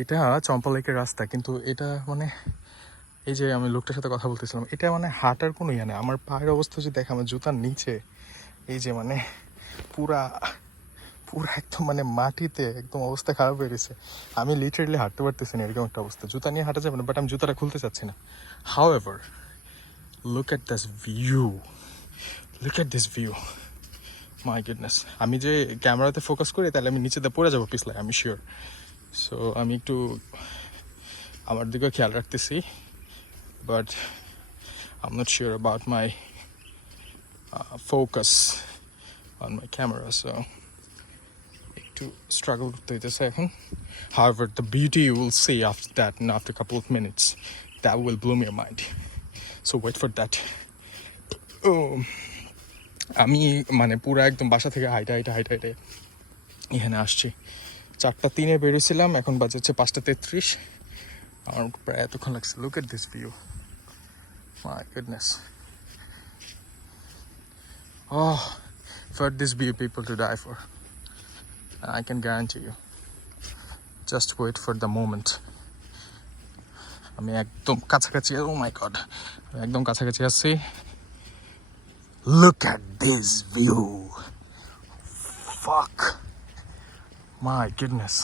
এটা চম্পা লেকের রাস্তা, কিন্তু এটা মানে এই যে আমি লোকটার সাথে কথা বলতেছিলাম, এটা মানে হাঁটার কোনো ইয়ে নেই। আমার পায়ের অবস্থা যদি দেখে, আমার জুতার নিচে, এই যে মানে পুরা পুরা একদম মানে মাটিতে একদম অবস্থা খারাপ হয়ে গেছে। আমি লিটারেলি হাঁটতে পারতেছি না, এরকম একটা অবস্থা। জুতা নিয়ে হাঁটা যাবে না বাট আমি জুতাটা খুলতে চাচ্ছি না। However look at this view look at this view my goodness আমি যে ক্যামেরাতে ফোকাস করি, তাহলে আমি নিচেতে পড়ে যাব, পিছলায় আমি শিওর সো আমি একটু আমার দিকেও খেয়াল রাখতেছি but I am not sure about my focus on my camera so একটু স্ট্রাগল করতে হইতেছে এখন। However the beauty you will see after that and after a couple of minutes that will blow your mind. So wait for that. Oh, আমি মানে পুরো একদম বাসা থেকে হাইটে হাইটে হাইটে হাইটে এখানে আসছি। চারটা তিনে বেরোছিলাম এখন বাজে হচ্ছে পাঁচটা তেত্রিশ। আমার প্রায় এতক্ষণ লাগছে। Look at this view my goodness Oh, for this view, people to die for. I can guarantee you. Just wait for the moment. আমি একদম কাছাকাছি ও মাই গড আমি একদম কাছাকাছি আছি। Look at this view fuck my goodness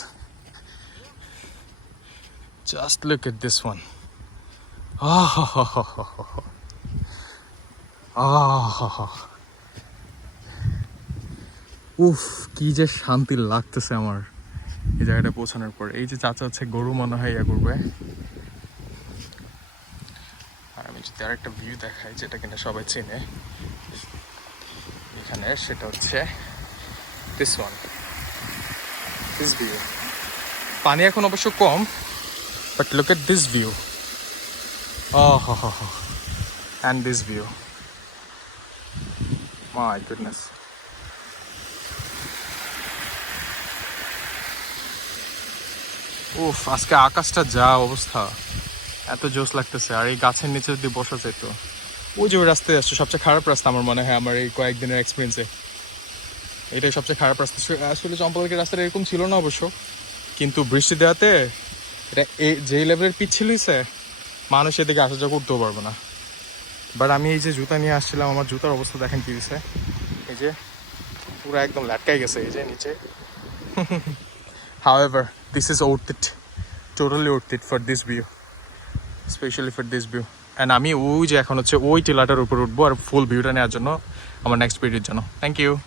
just look at this one ah উফ কি যে শান্তি লাগতেছে আমার। এই জায়গাটা পৌঁছানোর পর। এই যে চাচা হচ্ছে গরু মনে হয় ইয়া করবে। আর আমি যদি আরেকটা ভিউ দেখাই যেটা কিনা সবাই চেনে। এখানে সেটা হচ্ছে দিস ওয়ান ভিউ পানি এখন অবশ্য কম but look at this view oh and this view my goodness উফ আজকে আকাশটা যা অবস্থা। এত জোস লাগতেছে, আর এই গাছের নিচে যদি বসা যেত। ওই যে ওই রাস্তায় আসছে, সবচেয়ে খারাপ রাস্তা আমার মনে হয় আমার এই কয়েকদিনের এক্সপিরিয়েন্সে এটাই সবচেয়ে খারাপ রাস্তা। আসলে- চম্পালকের রাস্তাটা এরকম ছিল না অবশ্য। কিন্তু বৃষ্টি দেওয়াতে এটা এ- যেই লেভেলের পিচ্ছিল মানুষ এদিকে আসা যাওয়া করতেও পারবে না। বাট আমি এই যে জুতা নিয়ে আসছিলাম আমার জুতার অবস্থা দেখেন কি দিছে। এই যে পুরো একদম লাটকাই গেছে এই যে নিচে। However, this is worth it. Totally worth it for this view specially for this view and আমি ওই যে এখন হচ্ছে ওই টিলাটার উপর উঠবো আর ফুল ভিউটা নেওয়ার জন্য আমার নেক্সট ভিডিওর জন্য। Thank you